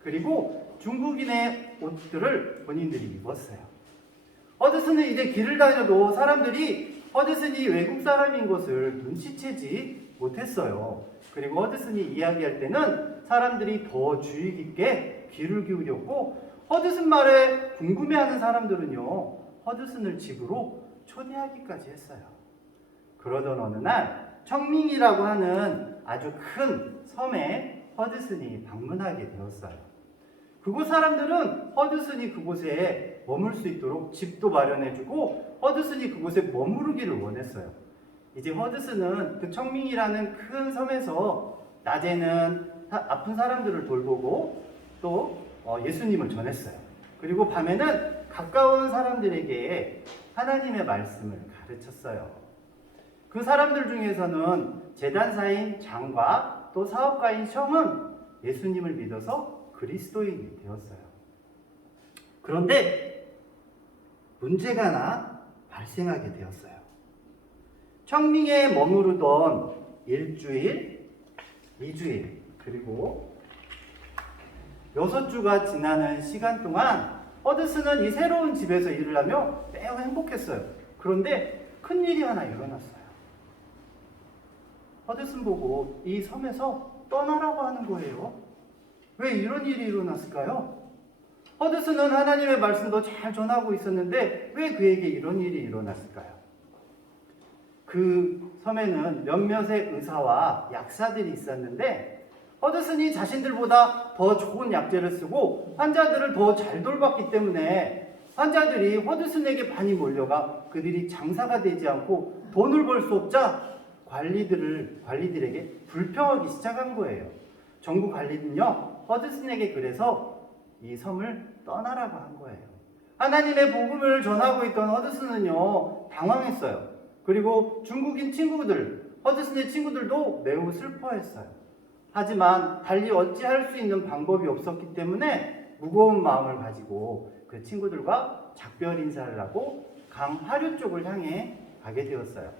그리고 중국인의 옷들을 본인들이 입었어요. 허드슨은 이제 길을 다녀도 사람들이 허드슨이 외국 사람인 것을 눈치채지 못했어요. 그리고 허드슨이 이야기할 때는 사람들이 더 주의 깊게 귀를 기울였고, 허드슨 말에 궁금해하는 사람들은요, 허드슨을 집으로 초대하기까지 했어요. 그러던 어느 날 청밍이라고 하는 아주 큰 섬에 허드슨이 방문하게 되었어요. 그곳 사람들은 허드슨이 그곳에 머물 수 있도록 집도 마련해주고 허드슨이 그곳에 머무르기를 원했어요. 이제 허드슨은 그 청밍이라는 큰 섬에서 낮에는 아픈 사람들을 돌보고 또 예수님을 전했어요. 그리고 밤에는 가까운 사람들에게 하나님의 말씀을 가르쳤어요. 그 사람들 중에서는 제단사인 장과 또 사업가인 셔은 예수님을 믿어서 그리스도인이 되었어요. 그런데 문제가 하나 발생하게 되었어요. 청밍에 머무르던 일주일, 2주일, 그리고 6주가 지나는 시간 동안 허드슨은 이 새로운 집에서 일을 하며 매우 행복했어요. 그런데 큰일이 하나 일어났어요. 허드슨 보고 이 섬에서 떠나라고 하는 거예요. 왜 이런 일이 일어났을까요? 허드슨은 하나님의 말씀도 잘 전하고 있었는데 왜 그에게 이런 일이 일어났을까요? 그 섬에는 몇몇의 의사와 약사들이 있었는데 허드슨이 자신들보다 더 좋은 약재를 쓰고 환자들을 더 잘 돌봤기 때문에 환자들이 허드슨에게 많이 몰려가 그들이 장사가 되지 않고 돈을 벌 수 없자 관리들에게 불평하기 시작한 거예요. 정부 관리는요, 허드슨에게 그래서 이 섬을 떠나라고 한 거예요. 하나님의 복음을 전하고 있던 허드슨은요, 당황했어요. 그리고 중국인 친구들, 허드슨의 친구들도 매우 슬퍼했어요. 하지만 달리 어찌할 수 있는 방법이 없었기 때문에 무거운 마음을 가지고 그 친구들과 작별 인사를 하고 강 하류 쪽을 향해 가게 되었어요.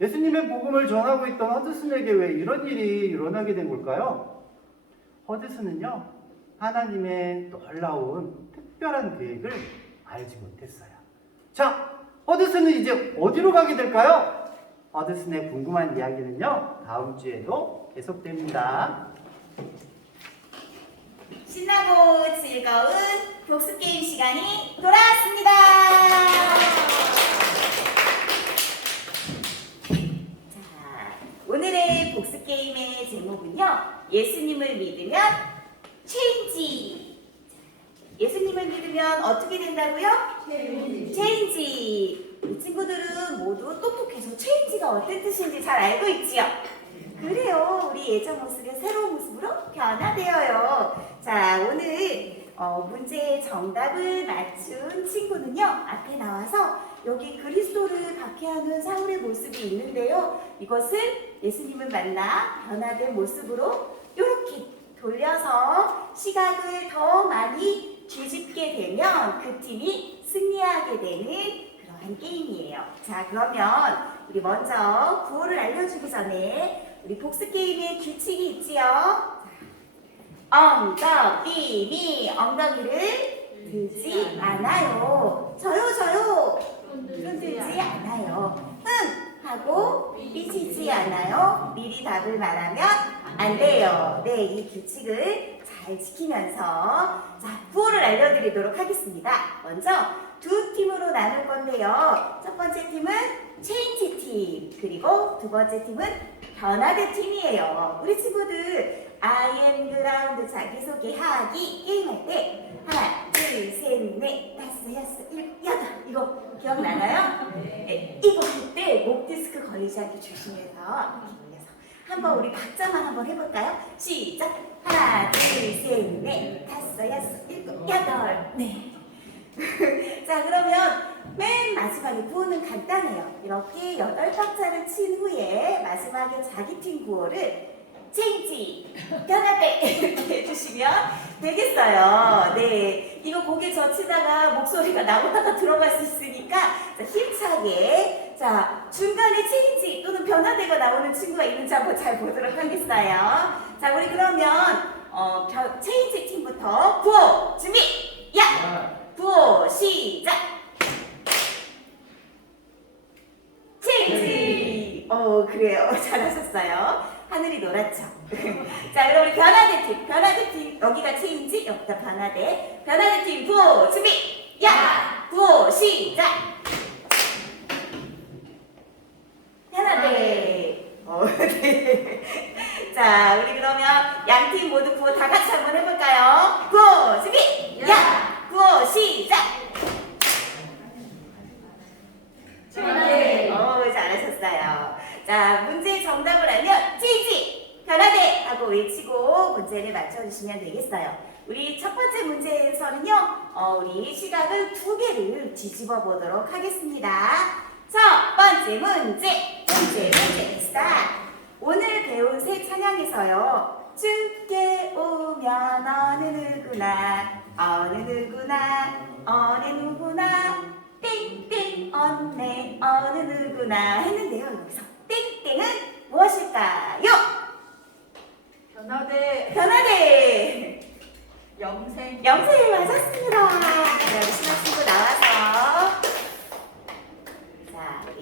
예수님의 복음을 전하고 있던 허드슨에게 왜 이런 일이 일어나게 된 걸까요? 허드슨은요, 하나님의 놀라운 특별한 계획을 알지 못했어요. 자, 허드슨은 이제 어디로 가게 될까요? 허드슨의 궁금한 이야기는요, 다음 주에도 계속됩니다. 신나고 즐거운 복습게임 시간이 돌아왔습니다. 자, 오늘의 복습게임의 제목은요, 예수님을 믿으면 체인지. 예수님을 믿으면 어떻게 된다고요? 체인지. 이 친구들은 모두 똑똑해서 체인지가 어떤 뜻인지 잘 알고 있지요? 그래요. 우리 예전 모습이 새로운 모습으로 변화되어요. 자, 오늘 문제의 정답을 맞춘 친구는요, 앞에 나와서 여기 그리스도를 박해하는 사울의 모습이 있는데요. 이것은 예수님을 만나 변화된 모습으로 이렇게 돌려서 시각을 더 많이 뒤집게 되면 그 팀이 승리하게 되는 그러한 게임이에요. 자, 그러면 우리 먼저 구호를 알려주기 전에 우리 복습 게임의 규칙이 있지요. 엉덩이, 엉덩이를 들지 않아요. 저요. 손 들지 않아요. 하고 삐지지 않아요. 미리 답을 말하면 안 돼요. 네, 이 규칙을 잘 지키면서 자, 구호를 알려드리도록 하겠습니다. 먼저 두 팀으로 나눌 건데요. 첫 번째 팀은 체인지 팀, 그리고 두 번째 팀은 변화대 팀이에요. 우리 친구들 I am 그라운드 자기소개하기 게임할 때 하나, 둘, 셋, 넷, 다섯, 여섯, 일곱, 여덟 이거 기억나나요? 네. 이거 할 때 목 디스크 걸리지 않게 조심해서 이렇게 올려서 한번 우리 각자만 한번 해볼까요? 시작! 하나, 둘, 셋, 넷, 다섯, 여섯, 일곱, 여덟 네. 자, 그러면 맨 마지막에 구호는 간단해요. 이렇게 8박자를 친 후에 마지막에 자기 팀 구호를 체인지, 변화대 이렇게 해주시면 되겠어요. 네, 이거 고개 젖히다가 목소리가 나보다가 들어갈 수 있으니까 자, 힘차게 자, 중간에 체인지 또는 변화대가 나오는 친구가 있는지 한번 잘 보도록 하겠어요. 자, 우리 그러면 체인지 팀부터 구호 준비! 야! 구호 시작! 체인지! 그래요. 잘하셨어요. 하늘이 노랗죠? 자, 그럼 우리 변화대 팀, 여기가 체인지, 여기가 변화대. 변화대 팀 구호 준비! 야! 구호 시작! 변화대. 네. 자, 우리 그러면 양 팀 모두 구호 다 같이 한번 해볼까요? 구호 준비! 야! 구호 시작! 변화대. 잘하셨어요. 자, 문제 정답을 알면 찌지! 변화대! 하고 외치고 문제를 맞춰주시면 되겠어요. 우리 첫 번째 문제에서는요, 우리 시각을 2개를 뒤집어 보도록 하겠습니다. 첫 번째 문제 스타트! 오늘 배운 새 찬양에서요, 주께 오면 어느 누구나 땡땡 언네 어느 누구나 했는데요. 여기서 땡땡은 무엇일까요? 변화대 영생. 맞았습니다. 우리 신학 친구 나와서 자, 우리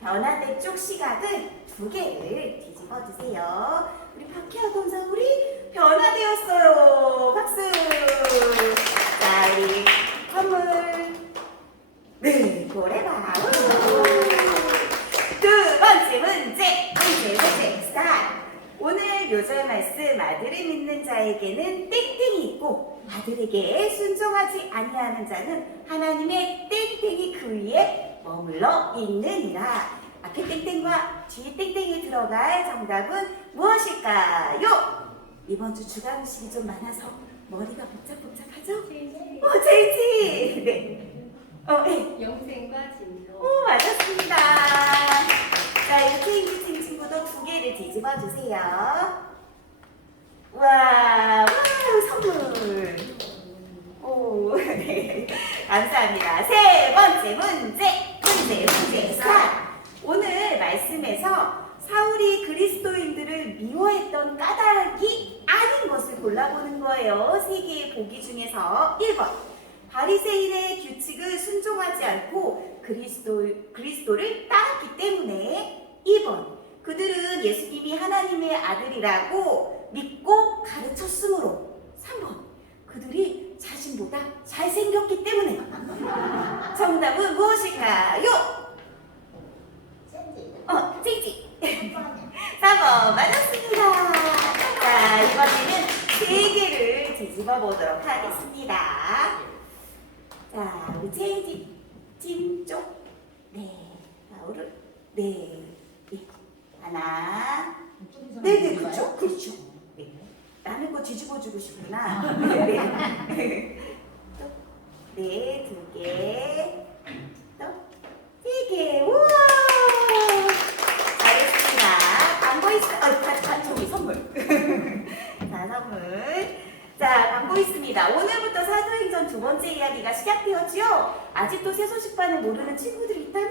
변화대 쪽 시각은 2개를 뒤집어 주세요. 우리 박혜아 동사 우리 변화대였어요. 박수. 자, 우리 선물 네, 고래봐. 두 번째 문제 스타트. 오늘 요절 말씀 아들을 믿는 자에게는 땡땡이 있고 아들에게 순종하지 아니하는 자는 하나님의 땡땡이 그 위에 머물러 있느니라. 앞에 땡땡과 뒤에 땡땡이 들어갈 정답은 무엇일까요? 이번 주 주간식이 좀 많아서 머리가 복잡복잡하죠? 제이지! 네. 네. 영생과 진도. 오, 맞았습니다. 자, 이렇게 있는 친구도 2개를 뒤집어 주세요. 와, 선물. 오, 네. 감사합니다. 세 번째 문제 스타트. 오늘 말씀에서 사울이 그리스도인들을 미워했던 까닭이 아닌 것을 골라보는 거예요. 3개의 보기 중에서 1번. 바리새인의 규칙을 순종하지 않고 그리스도를 따랐기 때문에. 2번. 그들은 예수님이 하나님의 아들이라고 믿고 가르쳤으므로. 3번. 그들이 자신보다 잘생겼기 때문에. 정답은 무엇일까요? 찌지. 4번 맞았습니다. 자, 이번에는 3개를 뒤집어 보도록 하겠습니다. 자, 우리 체인지 팀 쪽. 네. 오른. 네. 하나. 네, 그렇죠. 네. 나는 거 뒤집어 주고 싶구나. 네. 네, 2개. 또 3개. 우와! 잘했습니다. 광고 있어요. 저기 선물. 자, 선물. 자, 광고 있습니다. 오늘부터 사도행전 2번째 이야기가 시작되었지요. 아직도 새소식반을 모르는 친구들이 있다면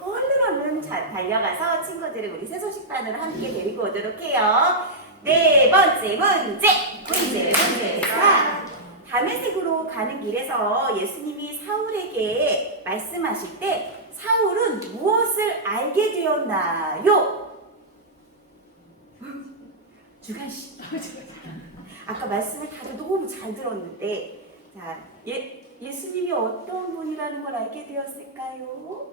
얼른 달려가서 친구들을 우리 새소식반으로 함께 데리고 오도록 해요. 네 번째 문제. 다메섹으로 가는 길에서 예수님이 사울에게 말씀하실 때 사울은 무엇을 알게 되었나요? 주간 씨. 아까 말씀을 다들 너무 잘 들었는데, 자, 예수님이 어떤 분이라는 걸 알게 되었을까요?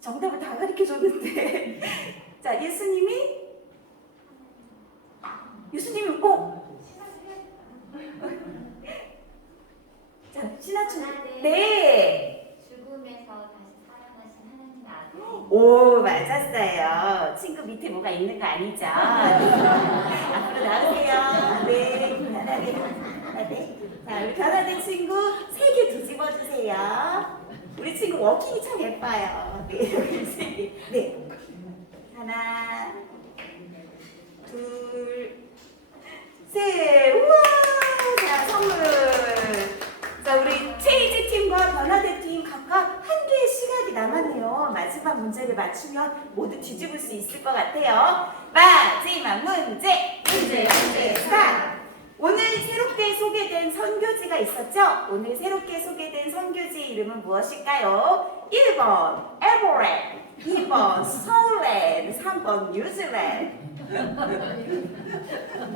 정답을 다 가르쳐 줬는데, 자, 예수님이 자, 신하춘. 네. 죽음에서 다시 살아나신 하나님 아들. 오, 맞았어요. 친구 밑에 뭐가 있는 거 아니죠? 앞으로 나오세요. 네, 편안하게. 자, 우리 변화된 친구 3개 뒤집어 주세요. 우리 친구 워킹이 참 예뻐요. 네, 여기 3개. 네. 하나, 둘, 셋. 우와! 자, 선물. 자, 우리 체이지 팀과 변화대 팀 각각 1개의 시간이 남았네요. 마지막 문제를 맞추면 모두 뒤집을 수 있을 것 같아요. 마지막 문제 스타트! 오늘 새롭게 소개된 선교지가 있었죠? 오늘 새롭게 소개된 선교지 이름은 무엇일까요? 1번 에버랜드, 2번 서울랜드, 3번 뉴질랜드.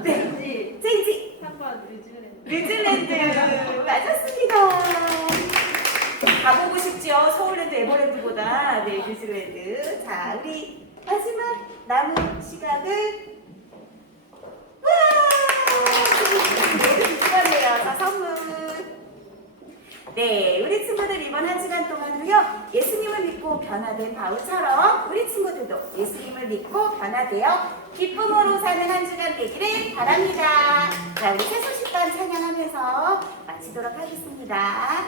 네, 체이지. 3번 뉴질랜드. 뉴질랜드 맞았습니다. 가보고 싶죠? 서울랜드 에버랜드보다. 네, 뉴질랜드. 자, 우리 마지막 남은 시간은 모두 기뻐해요. 자, 선물. 네, 우리 친구들 이번 한 시간 동안도요, 예수님을 믿고 변화된 바울처럼 우리 친구들도 예수님을 믿고 변화되어 기쁨으로 사는 한 주간 되기를 바랍니다. 자, 우리 세수식반 찬양하면서 마치도록 하겠습니다.